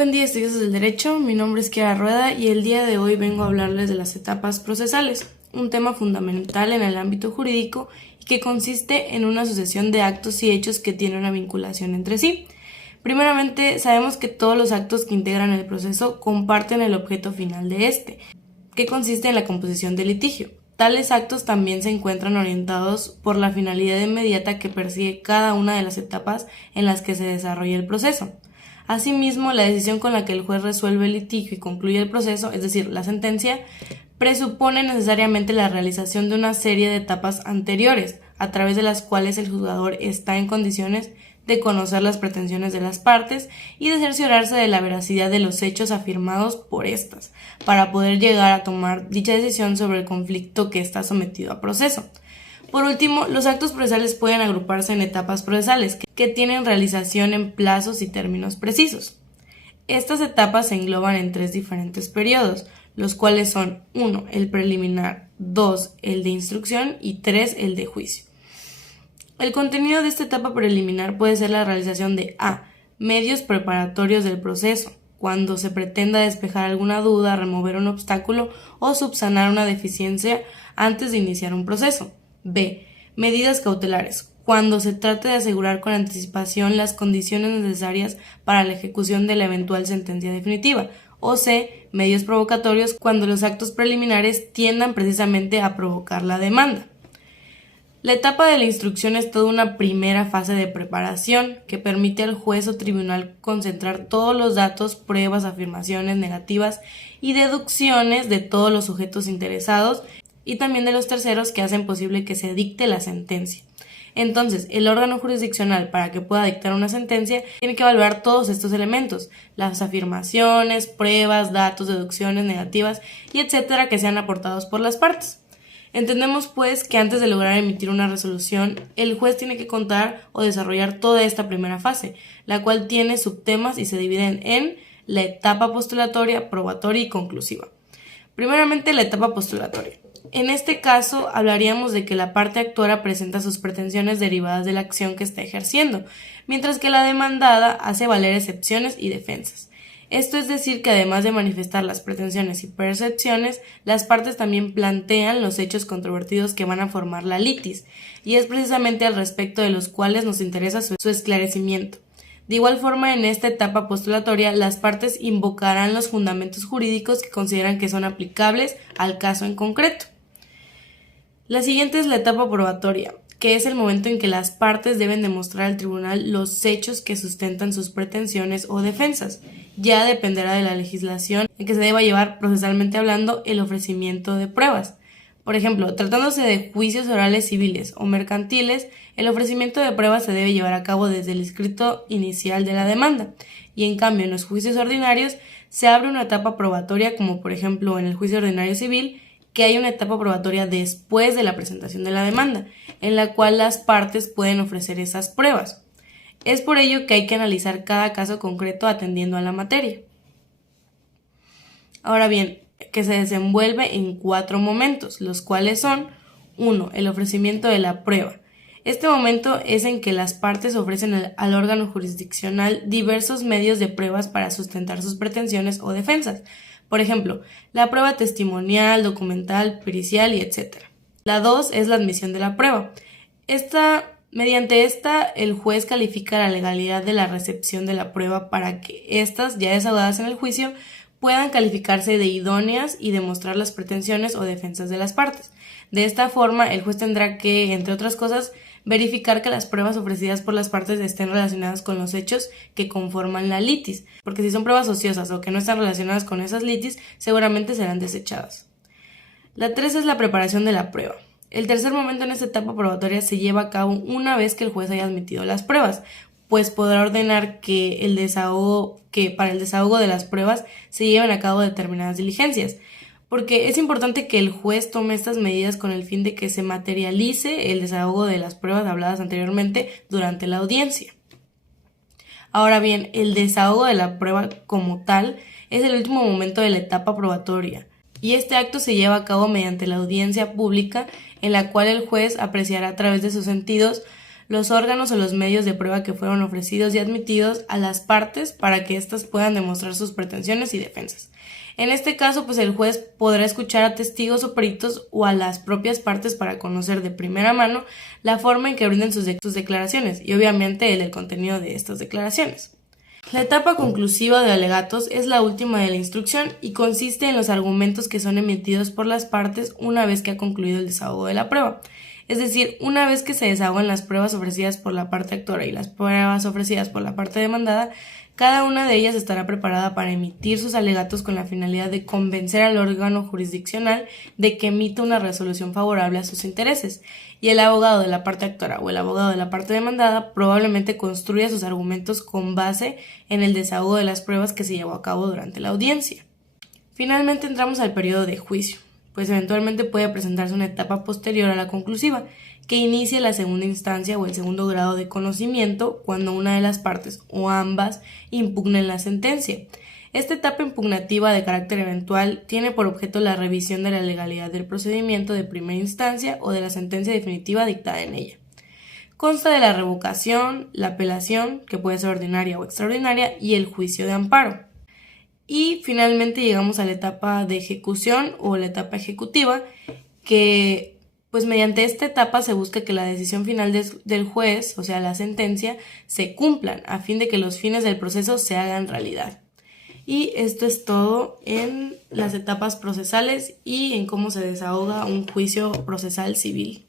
Buen día, estudiosos del derecho. Mi nombre es Kiara Rueda y el día de hoy vengo a hablarles de las etapas procesales, un tema fundamental en el ámbito jurídico y que consiste en una sucesión de actos y hechos que tienen una vinculación entre sí. Primeramente, sabemos que todos los actos que integran el proceso comparten el objeto final de este, que consiste en la composición del litigio. Tales actos también se encuentran orientados por la finalidad inmediata que persigue cada una de las etapas en las que se desarrolla el proceso. Asimismo, la decisión con la que el juez resuelve el litigio y concluye el proceso, es decir, la sentencia, presupone necesariamente la realización de una serie de etapas anteriores, a través de las cuales el juzgador está en condiciones de conocer las pretensiones de las partes y de cerciorarse de la veracidad de los hechos afirmados por estas, para poder llegar a tomar dicha decisión sobre el conflicto que está sometido a proceso. Por último, los actos procesales pueden agruparse en etapas procesales que tienen realización en plazos y términos precisos. Estas etapas se engloban en 3 diferentes periodos, los cuales son 1. El preliminar, 2. El de instrucción y 3. El de juicio. El contenido de esta etapa preliminar puede ser la realización de a. Medios preparatorios del proceso, cuando se pretenda despejar alguna duda, remover un obstáculo o subsanar una deficiencia antes de iniciar un proceso. B. Medidas cautelares, cuando se trate de asegurar con anticipación las condiciones necesarias para la ejecución de la eventual sentencia definitiva. O C. Medios provocatorios, cuando los actos preliminares tiendan precisamente a provocar la demanda. La etapa de la instrucción es toda una primera fase de preparación que permite al juez o tribunal concentrar todos los datos, pruebas, afirmaciones negativas y deducciones de todos los sujetos interesados y también de los terceros que hacen posible que se dicte la sentencia. Entonces, el órgano jurisdiccional, para que pueda dictar una sentencia, tiene que evaluar todos estos elementos, las afirmaciones, pruebas, datos, deducciones negativas y etcétera que sean aportados por las partes. Entendemos pues que antes de lograr emitir una resolución, el juez tiene que contar o desarrollar toda esta primera fase, la cual tiene subtemas y se dividen en la etapa postulatoria, probatoria y conclusiva. Primeramente, la etapa postulatoria. En este caso, hablaríamos de que la parte actuora presenta sus pretensiones derivadas de la acción que está ejerciendo, mientras que la demandada hace valer excepciones y defensas. Esto es decir que además de manifestar las pretensiones y percepciones, las partes también plantean los hechos controvertidos que van a formar la litis, y es precisamente al respecto de los cuales nos interesa su esclarecimiento. De igual forma, en esta etapa postulatoria, las partes invocarán los fundamentos jurídicos que consideran que son aplicables al caso en concreto. La siguiente es la etapa probatoria, que es el momento en que las partes deben demostrar al tribunal los hechos que sustentan sus pretensiones o defensas. Ya dependerá de la legislación en que se deba llevar procesalmente hablando el ofrecimiento de pruebas. Por ejemplo, tratándose de juicios orales civiles o mercantiles, el ofrecimiento de pruebas se debe llevar a cabo desde el escrito inicial de la demanda, y en cambio en los juicios ordinarios se abre una etapa probatoria, como por ejemplo en el juicio ordinario civil, que hay una etapa probatoria después de la presentación de la demanda, en la cual las partes pueden ofrecer esas pruebas. Es por ello que hay que analizar cada caso concreto atendiendo a la materia. Ahora bien, que se desenvuelve en 4 momentos, los cuales son 1. El ofrecimiento de la prueba. Este momento es en que las partes ofrecen al órgano jurisdiccional diversos medios de pruebas para sustentar sus pretensiones o defensas. Por ejemplo, la prueba testimonial, documental, pericial y etc. La 2 es la admisión de la prueba. Mediante esta, el juez califica la legalidad de la recepción de la prueba para que éstas, ya desahogadas en el juicio, puedan calificarse de idóneas y demostrar las pretensiones o defensas de las partes. De esta forma, el juez tendrá que, entre otras cosas, verificar que las pruebas ofrecidas por las partes estén relacionadas con los hechos que conforman la litis, porque si son pruebas ociosas o que no están relacionadas con esas litis, seguramente serán desechadas. La 3 es la preparación de la prueba. El tercer momento en esta etapa probatoria se lleva a cabo una vez que el juez haya admitido las pruebas, pues podrá ordenar que para el desahogo de las pruebas se lleven a cabo determinadas diligencias, porque es importante que el juez tome estas medidas con el fin de que se materialice el desahogo de las pruebas habladas anteriormente durante la audiencia. Ahora bien, el desahogo de la prueba como tal es el último momento de la etapa probatoria, y este acto se lleva a cabo mediante la audiencia pública en la cual el juez apreciará a través de sus sentidos los órganos o los medios de prueba que fueron ofrecidos y admitidos a las partes para que éstas puedan demostrar sus pretensiones y defensas. En este caso, pues el juez podrá escuchar a testigos o peritos o a las propias partes para conocer de primera mano la forma en que brinden sus declaraciones y obviamente el contenido de estas declaraciones. La etapa conclusiva de alegatos es la última de la instrucción y consiste en los argumentos que son emitidos por las partes una vez que ha concluido el desahogo de la prueba. Es decir, una vez que se desahogan las pruebas ofrecidas por la parte actora y las pruebas ofrecidas por la parte demandada, cada una de ellas estará preparada para emitir sus alegatos con la finalidad de convencer al órgano jurisdiccional de que emita una resolución favorable a sus intereses, y el abogado de la parte actora o el abogado de la parte demandada probablemente construya sus argumentos con base en el desahogo de las pruebas que se llevó a cabo durante la audiencia. Finalmente entramos al periodo de juicio, pues eventualmente puede presentarse una etapa posterior a la conclusiva, que inicie la segunda instancia o el segundo grado de conocimiento cuando una de las partes o ambas impugnen la sentencia. Esta etapa impugnativa de carácter eventual tiene por objeto la revisión de la legalidad del procedimiento de primera instancia o de la sentencia definitiva dictada en ella. Consta de la revocación, la apelación, que puede ser ordinaria o extraordinaria, y el juicio de amparo. Y finalmente llegamos a la etapa de ejecución o la etapa ejecutiva, que pues mediante esta etapa se busca que la decisión final del juez, o sea la sentencia, se cumplan a fin de que los fines del proceso se hagan realidad. Y esto es todo en las etapas procesales y en cómo se desahoga un juicio procesal civil.